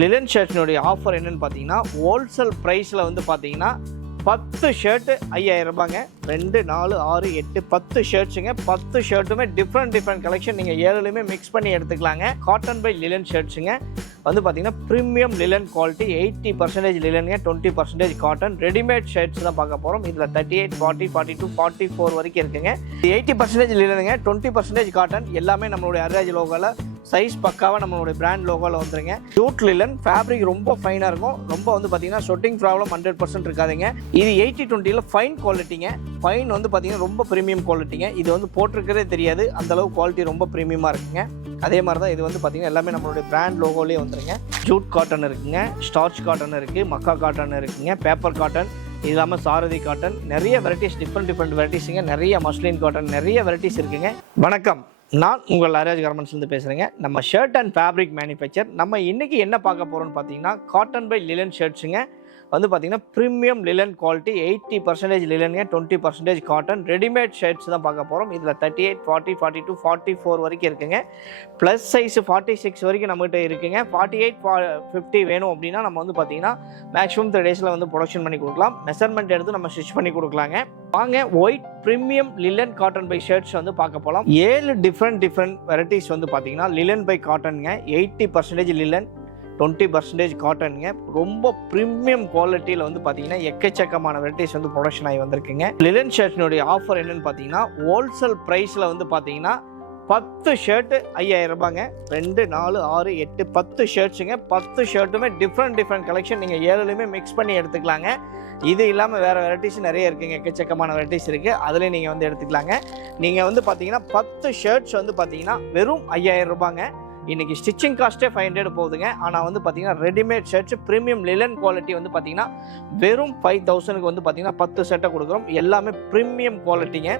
லிலன் ஷர்ட்னுடைய offer என்னன்னு பார்த்தீங்கன்னா, wholesale ப்ரைஸில் வந்து பார்த்தீங்கன்னா 10 ஷர்ட்டு 5000 ரூபாங்க. 2 4 6 8 10 ஷர்ட்ஸுங்க. 10 ஷர்ட்டுமே டிஃப்ரெண்ட் கலெக்ஷன். நீங்கள் 7லுமே மிக்ஸ் பண்ணி எடுத்துக்கலாங்க. காட்டன் பை லிலன் ஷர்ட்ஸுங்க. வந்து பார்த்தீங்கன்னா ப்ரீமியம் லிலன் குவாலிட்டி. 80% லிலனுங்க, 20% காட்டன். ரெடிமேட் ஷர்ட்ஸ் தான் பார்க்க போகிறோம். இதில் 38, 40, 42, 44 வரைக்கும் இருக்குங்க. 80% லிலனுங்க, 20% காட்டன். எல்லாமே நம்மளுடைய அரிராஜ் லோகோவில் சைஸ் பக்காவாக நம்மளுடைய பிராண்ட் லோகோவில் வந்துருங்க. ஜூட் லிலன் ஃபேப்ரிக் ரொம்ப ஃபைனாக இருக்கும். ரொம்ப வந்து பார்த்தீங்கன்னா ஷொட்டிங் ப்ராப்ளம் 100% இருக்காதுங்க. இது 80-20ல் ஃபைன் குவாலிட்டிங்க. ஃபைன் வந்து பார்த்தீங்கன்னா ரொம்ப ப்ரீமியம் குவாலிட்டிங்க. இது வந்து போட்டிருக்கிறதே தெரியாது, அந்தளவு குவாலிட்டி ரொம்ப ப்ரீமியமாக இருக்குங்க. அதே மாதிரி தான் இது வந்து பார்த்தீங்கன்னா எல்லாமே நம்மளுடைய பிராண்ட் லோகோலேயே வந்துருங்க. ஜூட் காட்டன் இருக்குங்க, ஸ்டார்ச் காட்டன் இருக்குது, மக்கா காட்டன் இருக்குங்க, பேப்பர் காட்டன், இது இல்லாமல் சாரதி காட்டன். நிறைய வெரைட்டிஸ், டிஃப்ரெண்ட் வெரைட்டிஸுங்க. நிறைய மஸ்லின் காட்டன், நிறைய வெரைட்டிஸ் இருக்குங்க. வணக்கம், நான் உங்கள் அரிராஜ் கார்மெண்ட்ஸ்லேருந்து பேசுகிறேங்க. நம்ம ஷர்ட் அண்ட் ஃபேப்ரிக் மேனுஃபேக்சர். நம்ம இன்றைக்கி என்ன பார்க்க போகிறோம்னு பார்த்தீங்கன்னா, காட்டன் பை லிலன் ஷர்ட்ஸுங்க. வந்து பார்த்தீங்கன்னா ப்ரீமியம் லிலன் குவாலிட்டி. 80% லிலனுங்க, 20% காட்டன். ரெடிமேட் ஷர்ட்ஸ் தான் பார்க்க போகிறோம். இதில் 38, 40, 42, 44 வரைக்கும் இருக்குங்க. ப்ளஸ் சைஸ் 46 வரைக்கும் நம்மகிட்ட இருக்குங்க. 48, 50 வேணும் அப்படின்னா நம்ம வந்து பார்த்தீங்கன்னா மேக்ஸிமம் 3 டேஸில் வந்து ப்ரொடக்ஷன் பண்ணி கொடுக்கலாம். மெஷர்மெண்ட் எடுத்து நம்ம ஸ்டிச் பண்ணி கொடுக்கலாங்க. வாங்க, ஒயிட் ப்ரீமியம் லிலன் காட்டன் பை ஷர்ட்ஸ் வந்து பார்க்க போகலாம். 7 டிஃப்ரெண்ட் வெரைட்டிஸ் வந்து பார்த்தீங்கன்னா லிலன் பை காட்டனுங்க. 80% லிலன், 20% காட்டனுங்க. ரொம்ப ப்ரீமியம் குவாலிட்டியில் வந்து பார்த்தீங்கன்னா எக்கச்சக்கமான வெரைட்டிஸ் வந்து ப்ரொடக்ஷன் ஆகி வந்திருக்குங்க. லிலன் ஷர்ட்னுடைய ஆஃபர் என்னன்னு பார்த்தீங்கன்னா, ஹோல்சேல் ப்ரைஸில் வந்து பார்த்தீங்கன்னா 10 ஷர்ட்டு 5000 ரூபாங்க. 2 4 6 8 10 ஷர்ட்ஸுங்க. 10 ஷர்ட்டுமே டிஃப்ரெண்ட் கலெக்ஷன். நீங்கள் 7லுமே மிக்ஸ் பண்ணி எடுத்துக்கலாங்க. இது இல்லாமல் வேறு வெரைட்டிஸ் நிறைய இருக்குங்க. எக்கச்சக்கமான வெரைட்டிஸ் இருக்குது, அதில் நீங்கள் வந்து எடுத்துக்கலாங்க. நீங்கள் வந்து பார்த்தீங்கன்னா 10 ஷர்ட்ஸ் வந்து பார்த்தீங்கன்னா வெறும் 5000 ரூபாங்க. இன்றைக்கி ஸ்டிச்சிங் காஸ்ட்டே 500 போகுதுங்க. ஆனால் வந்து பார்த்தீங்கன்னா readymade shirts premium linen quality வந்து பார்த்தீங்கன்னா வெறும் 5000க்கு வந்து பார்த்தீங்கன்னா 10 ஷர்ட்டை கொடுக்குறோம். எல்லாமே ப்ரீமியம் குவாலிட்டிங்க.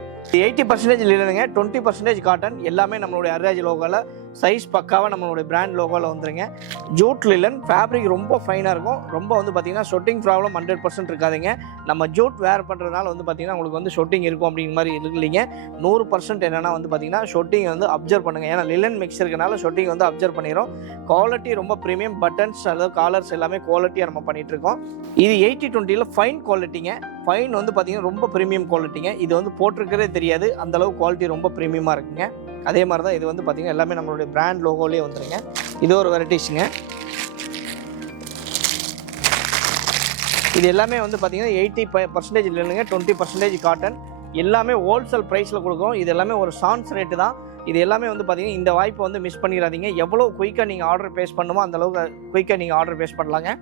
80% லிலனுங்க, 20% காட்டன். எல்லாமே நம்மளுடைய அரிராஜ் லோகோவில் சைஸ் பக்காவாக நம்மளுடைய பிராண்ட் லோகோவில் வந்துருங்க. ஜூட் லிலன் ஃபேப்ரிக் ரொம்ப ஃபைனாக இருக்கும். ரொம்ப வந்து பார்த்தீங்கன்னா ஷொட்டிங் ப்ராப்ளம் 100% இருக்காதுங்க. நம்ம ஜூட் வேர் பண்ணுறதுனால வந்து பார்த்தீங்கன்னா உங்களுக்கு வந்து ஷொட்டிங் இருக்கும் அப்படிங்கிற மாதிரி இல்லைங்க. 100% என்னென்னா வந்து பார்த்தீங்கன்னா ஷொட்டிங் வந்து அப்சர்வ் பண்ணுங்கள். ஏன்னா லிலன் மிக்ஸ் இருக்கனால ஷொட்டிங் வந்து அப்சர்வ் பண்ணிடும். குவாலிட்டி ரொம்ப ப்ரீமியம். பட்டன்ஸ் அதாவது காலர்ஸ் எல்லாமே குவாலிட்டியாக நம்ம பண்ணிகிட்ருக்கோம். இது 80-20ல் ஃபைன் குவாலிட்டிங்க. ஃபைன் வந்து பார்த்தீங்கன்னா ரொம்ப ப்ரீமியம் குவாலிட்டிங்க. இது வந்து போட்டிருக்கிறதே தெரியாது, அந்தளவு குவாலிட்டி ரொம்ப ப்ரீமியமாக இருக்குங்க. அதே மாதிரி தான் இது வந்து பார்த்திங்கன்னா எல்லாமே நம்மளுடைய பிராண்ட் லோகோலேயே வந்துருங்க. இது ஒரு வெரைட்டிஸுங்க. இது எல்லாமே வந்து பார்த்திங்கன்னா 80% இல்லைங்க, 20% காட்டன். எல்லாமே ஹோல்சேல் ப்ரைஸில் கொடுக்குறோம். இது எல்லாமே ஒரு சான்ஸ் ரேட்டு தான். இது எல்லாமே வந்து பார்த்திங்கன்னா இந்த வாய்ப்பை வந்து மிஸ் பண்ணிடாதீங்க. எவ்வளோ குயிக்காக நீங்கள் ஆர்டர் பேஸ் பண்ணுமோ அந்தளவுக்கு குயிக்காக நீங்கள் ஆர்டர் பேஸ் பண்ணலாங்க.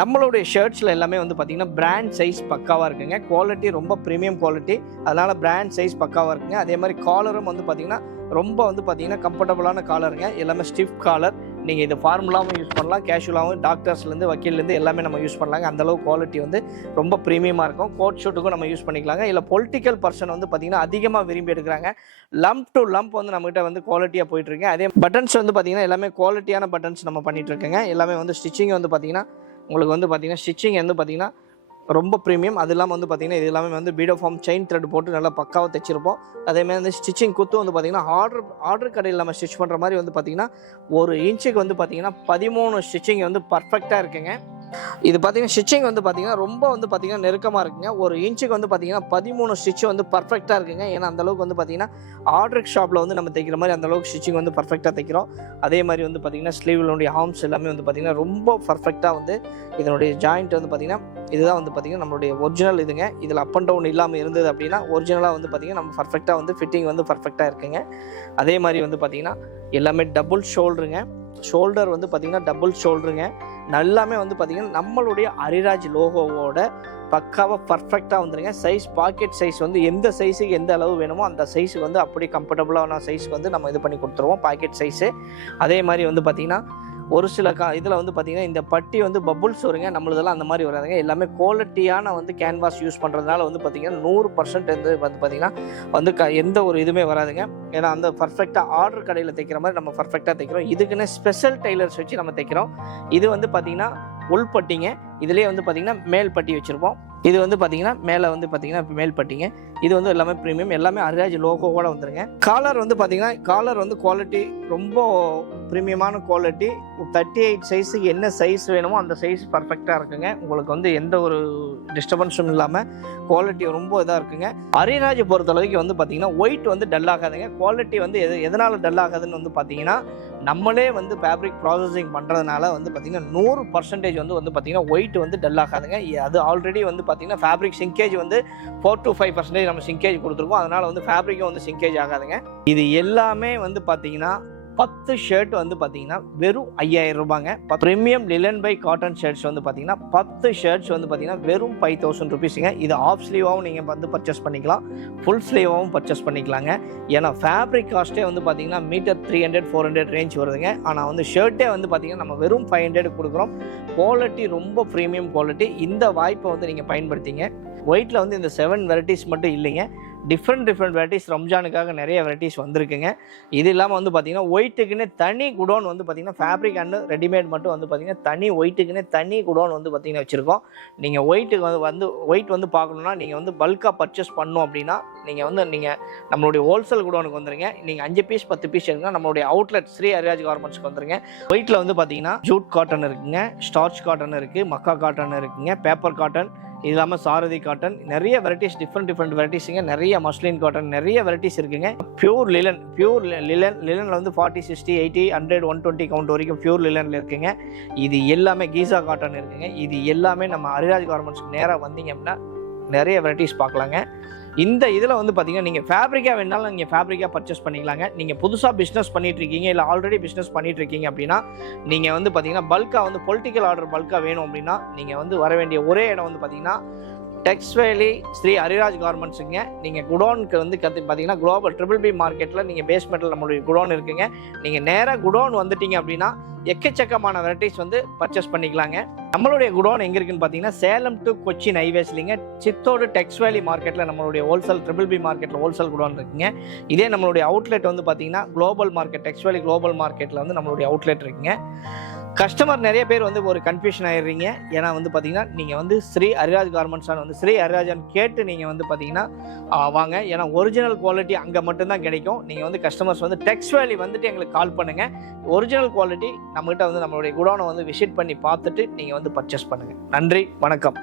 நம்மளுடைய ஷர்ட்ஸில் எல்லாமே வந்து பார்த்திங்கன்னா பிராண்ட் சைஸ் பக்காவாக இருக்குங்க. குவாலிட்டி ரொம்ப ப்ரீமியம் குவாலிட்டி, அதனால் பிராண்ட் சைஸ் பக்காவாக இருக்குங்க. அதே மாதிரி காலரும் வந்து பார்த்திங்கன்னா ரொம்ப வந்து பார்த்திங்கன்னா கம்ஃபர்டபுளான காலருங்க. எல்லாமே ஸ்டிஃப் காலர். நீங்கள் இது ஃபார்முலாவும் யூஸ் பண்ணலாம், கேஷுவலாகவும், டாக்டர்ஸ்லேருந்து வக்கீல்லேருந்து எல்லாமே நம்ம யூஸ் பண்ணலாங்க. அந்தளவு குவாலிட்டி வந்து ரொம்ப ப்ரீமியமாக இருக்கும். கோட் ஷூட்டுக்கும் நம்ம யூஸ் பண்ணிக்கலாங்க. இல்லை பொலிட்டிக்கல் பர்சன் வந்து பார்த்திங்கன்னா அதிகமாக விரும்பி எடுக்கிறாங்க. லம்ப் டு லம்ப் வந்து நம்மகிட்ட வந்து குவாலிட்டியாக போயிட்டுருங்க. அதே பட்டன்ஸ் வந்து பார்த்திங்கன்னா எல்லாமே குவாலிட்டியான பட்டன்ஸ் நம்ம பண்ணிகிட்ருக்கோங்க. எல்லாமே வந்து ஸ்டிச்சிங் வந்து பார்த்திங்கன்னா உங்களுக்கு வந்து பார்த்திங்கன்னா ஸ்டிச்சிங் வந்து பார்த்திங்கன்னா ரொம்ப ப்ரீமியம். அது இல்லாமல் வந்து பார்த்திங்கன்னா இது எல்லாமே வந்து பீடோஃபார்ம் செயின் த்ரெட் போட்டு நல்லா பக்காவாக தைச்சிருப்போம். அதேமாதிரி வந்து ஸ்டிச்சிங் குத்து வந்து பார்த்திங்கன்னா ஆர்டர் கடையில் நம்ம ஸ்டிச் பண்ணுற மாதிரி வந்து பார்த்திங்கன்னா 1 இன்ச்சுக்கு வந்து பார்த்திங்கன்னா 13 ஸ்டிச்சிங் வந்து பர்ஃபெக்டாக இருக்குங்க. இது பார்த்திங்கன்னா ஸ்டிச்சிங் வந்து பார்த்திங்கன்னா ரொம்ப வந்து பார்த்திங்கன்னா நெருக்கமாக இருக்குங்க. 1 இன்ச்சுக்கு வந்து பார்த்திங்கன்னா 13 ஸ்டிச் வந்து பர்ஃபெக்டாக இருக்குங்க. ஏன்னா அந்தளவுக்கு வந்து பார்த்திங்கன்னா ஆர்டர் ஷாப்பில் வந்து நம்ம தைக்கிற மாதிரி அந்தளவுக்கு ஸ்டிச்சிங் வந்து பர்ஃபெக்டாக தைக்கிறோம். அதே மாதிரி வந்து பார்த்திங்கன்னா ஸ்லீவ்னுடைய ஹார்ம்ஸ் எல்லாமே வந்து பார்த்திங்கன்னா ரொம்ப பர்ஃபெக்டாக வந்து இதனுடைய ஜாயிண்ட் வந்து பார்த்திங்கன்னா இதுதான் வந்து பார்த்திங்கன்னா நம்மளுடைய ஒரிஜினல் இதுங்க. இதில் அப் அண்ட் டவுன் இல்லாமல் இருந்தது அப்படின்னா ஒரிஜினலாக வந்து பார்த்திங்கன்னா நம்ம பர்ஃபெக்டாக வந்து ஃபிட்டிங் வந்து பர்ஃபெக்டாக இருக்குங்க. அதே மாதிரி வந்து பார்த்திங்கன்னா எல்லாமே டபுள் ஷோல்டருங்க. ஷோல்டர் வந்து பார்த்திங்கன்னா டபுள் ஷோல்டருங்க. எல்லாமே வந்து பார்த்திங்கன்னா நம்மளுடைய அரிராஜ் லோகோவோட பக்காவாக பர்ஃபெக்டாக வந்துருங்க. சைஸ் பாக்கெட் சைஸ் வந்து எந்த சைஸுக்கு எந்த அளவு வேணுமோ அந்த சைஸுக்கு வந்து அப்படியே கம்ஃபர்டபுளான சைஸுக்கு வந்து நம்ம இது பண்ணி கொடுத்துருவோம் பாக்கெட் சைஸு. அதே மாதிரி வந்து பார்த்திங்கன்னா ஒரு சில இதில் வந்து பார்த்திங்கன்னா இந்த பட்டி வந்து பபுள்ஸ் வருங்க. நம்மளதெல்லாம் அந்த மாதிரி வராதுங்க. எல்லாமே குவாலிட்டியான வந்து கேன்வாஸ் யூஸ் பண்ணுறதுனால வந்து பார்த்திங்கன்னா 100% வந்து பார்த்திங்கன்னா வந்து எந்த ஒரு இதுவுமே வராதுங்க. ஏன்னா அந்த பர்ஃபெக்டாக ஆர்டர் கடையில் தைக்கிற மாதிரி நம்ம பர்ஃபெக்டாக தைக்கிறோம். இதுக்குன்னு ஸ்பெஷல் டெய்லர்ஸ் வச்சு நம்ம தைக்கிறோம். இது வந்து பார்த்திங்கன்னா உள்பட்டிங்க. இதுலேயே வந்து பார்த்திங்கன்னா மேல் பட்டி வச்சுருப்போம். இது வந்து பார்த்தீங்கன்னா மேலே வந்து பார்த்தீங்கன்னா மேல் பட்டிங்க. இது வந்து எல்லாமே ப்ரீமியம், எல்லாமே அரிராஜ் லோகோவோட வந்துருங்க. காலர் வந்து பார்த்தீங்கன்னா காலர் வந்து குவாலிட்டி ரொம்ப ப்ரீமியமான குவாலிட்டி. 38 சைஸுக்கு என்ன சைஸ் வேணுமோ அந்த சைஸ் பர்ஃபெக்டாக இருக்குங்க. உங்களுக்கு வந்து எந்த ஒரு டிஸ்டர்பன்ஸும் இல்லாமல் குவாலிட்டி ரொம்ப இதாக இருக்குங்க. அரிராஜை பொறுத்தளவுக்கு வந்து பார்த்தீங்கன்னா ஒயிட் வந்து டல் ஆகாதுங்க. குவாலிட்டி வந்து எதனால் டல் ஆகாதுன்னு வந்து பார்த்தீங்கன்னா நம்மளே வந்து ஃபேப்ரிக் ப்ராசஸிங் பண்ணுறதுனால வந்து பார்த்திங்கன்னா 100% வந்து பார்த்திங்கன்னா ஒயிட் வந்து டல் ஆகாதுங்க. அது ஆல்ரெடி வந்து பார்த்திங்கன்னா ஃபேப்ரிக் சிங்கேஜ் வந்து 4 to 5% நம்ம சிங்கேஜ் கொடுத்துருக்கோம். அதனால் வந்து ஃபேப்ரிக்கும் வந்து சிங்கேஜ் ஆகாதுங்க. இது எல்லாமே வந்து பார்த்திங்கன்னா 10 ஷர்ட் வந்து பார்த்தீங்கன்னா வெறும் 5000 ரூபாங்க. ப்ரீமியம் லிலன் பை காட்டன் ஷர்ட்ஸ் வந்து பார்த்தீங்கன்னா 10 ஷர்ட்ஸ் வந்து பார்த்தீங்கன்னா வெறும் 5000 ருபீஸுங்க. இது ஆஃப் ஸ்லீவாகவும் நீங்கள் வந்து பர்ச்சேஸ் பண்ணிக்கலாம், ஃபுல் ஸ்லீவாகவும் பர்ச்சேஸ் பண்ணிக்கலாங்க. ஏன்னா ஃபேப்ரிக் காஸ்ட்டே வந்து பார்த்தீங்கன்னா மீட்டர் 300-400 ரேஞ்ச் வருதுங்க. ஆனால் வந்து ஷர்ட்டே வந்து பார்த்தீங்கன்னா நம்ம வெறும் 500 கொடுக்குறோம். குவாலிட்டி ரொம்ப ப்ரீமியம் குவாலிட்டி. இந்த வாய்ப்பை வந்து நீங்கள் பயன்படுத்திங்க. ஒயிட்டில் வந்து இந்த 7 வெரைட்டிஸ் மட்டும் இல்லைங்க, டிஃப்ரெண்ட் வெரைட்டிஸ் ரம்ஜானுக்காக நிறைய வெரைட்டிஸ் வந்திருக்குங்க. இது இல்லாமல் வந்து பார்த்திங்கன்னா ஒயிட்டுக்குன்னு தனி குடோன் வந்து பார்த்திங்கன்னா ஃபேப்ரிக் அண்டு ரெடிமேட் மட்டும் வந்து பார்த்திங்கன்னா தனி ஒயிட்டுக்குன்னு தனி குடோன் வந்து பார்த்திங்கன்னா வச்சுருக்கோம். நீங்கள் ஒயிட் வந்து பார்க்கணுன்னா நீங்கள் வந்து பல்காக பர்ச்சேஸ் பண்ணணும் அப்படின்னா நீங்கள் நம்மளுடைய ஹோல்சேல் குடோனுக்கு வந்துடுங்க. நீங்கள் 5 பீஸ் 10 பீஸ் எடுங்க, நம்மளுடைய அவுட்லெட் ஸ்ரீ ஹரிராஜ் கார்மெண்ட்ஸ்க்கு வந்துடுங்க. ஒயிட்டில் வந்து பார்த்திங்கன்னா ஜூட் காட்டன் இருக்குங்க, ஸ்டார்ச் காட்டன் இருக்குது, மக்கா காட்டன் இருக்குங்க, பேப்பர் காட்டன், இது இல்லாமல் சாரதி காட்டன், நிறைய வெரைட்டிஸ் டிஃப்ரெண்ட் வெரைட்டிஸுங்க. நிறைய மஸ்லின் காட்டன், நிறைய வெரைட்டிஸ் இருக்குங்க. பியூர் லிலனில் வந்து 40, 60, 80, 100, 120 கவுண்ட் வரைக்கும் பியூர் லிலனில் இருக்குங்க. இது எல்லாமே கீசா காட்டன் இருக்குங்க. இது எல்லாமே நம்ம ஹரிராஜ் கார்மெண்ட்ஸ்க்கு நேராக வந்தீங்க அப்படின்னா நிறைய வெரைட்டிஸ் பார்க்கலாங்க. இந்த இதில் வந்து பார்த்தீங்கன்னா நீங்கள் ஃபேப்ரிக்காக வேணாலும் நீங்கள் ஃபேப்ரிக்காக பர்ச்சேஸ் பண்ணிக்கலாங்க. நீங்கள் புதுசாக பிஸ்னஸ் பண்ணிகிட்ருக்கீங்க, இல்லை ஆல்ரெடி பிஸ்னஸ் பண்ணிகிட்ருக்கீங்க அப்படின்னா நீங்கள் வந்து பார்த்தீங்கன்னா பல்காக வந்து பொலிட்டிக்கல் ஆர்டர் பல்காக வேணும் அப்படின்னா நீங்கள் வந்து வர வேண்டிய ஒரே இடம் வந்து பார்த்தீங்கன்னா டெக்ஸ் வேலி ஸ்ரீ ஹரிராஜ் கார்மெண்ட்ஸுங்க. நீங்கள் குடோனுக்கு வந்து பார்த்தீங்கன்னா குளோபல் BBB மார்க்கெட்டில் நீங்கள் பேஸ்மெண்ட்டில் நம்மளுடைய குடோன் இருக்குங்க. நீங்கள் நேராக குடோன் வந்துட்டீங்க அப்படின்னா எக்கச்சக்கமான வெரைட்டிஸ் வந்து பர்ச்சேஸ் பண்ணிக்கலாங்க. நம்மளுடைய குடோன் எங்கே இருக்குன்னு பார்த்தீங்கன்னா சேலம் டு கொச்சின் ஹைவேஸ்லிங்க, சித்தோடு டெக்ஸ் வேலி மார்க்கெட்டில் நம்மளுடைய ஹோல்சேல் BBB மார்க்கெட்டில் ஹோல்சேல் குடோன் இருக்குங்க. இதே நம்மளுடைய அவுட்லெட் வந்து பார்த்தீங்கன்னா குளோபல் மார்க்கெட் டெக்ஸ் வேலி குளோபல் மார்க்கெட்டில் வந்து நம்மளுடைய அவுட்லெட் இருக்குங்க. கஸ்டமர் நிறைய பேர் வந்து ஒரு கன்ஃபியூஷன் ஆயிடுறீங்க. ஏன்னா வந்து பார்த்தீங்கன்னா நீங்கள் வந்து ஸ்ரீ ஹரிராஜ் கார்மெண்ட்ஸான வந்து ஸ்ரீ ஹரிராஜான்னு கேட்டு நீங்கள் வந்து பார்த்தீங்கன்னா வாங்க. ஏன்னா ஒரிஜினல் குவாலிட்டி அங்கே மட்டும்தான் கிடைக்கும். நீங்கள் வந்து கஸ்டமர்ஸ் வந்து டெக்ஸ் வேலி வந்துட்டு எங்களுக்கு கால் பண்ணுங்கள். ஒரிஜினல் குவாலிட்டி நம்மகிட்ட வந்து நம்மளுடைய குடோனை வந்து விசிட் பண்ணி பார்த்துட்டு நீங்கள் வந்து பர்ச்சேஸ் பண்ணுங்கள். நன்றி, வணக்கம்.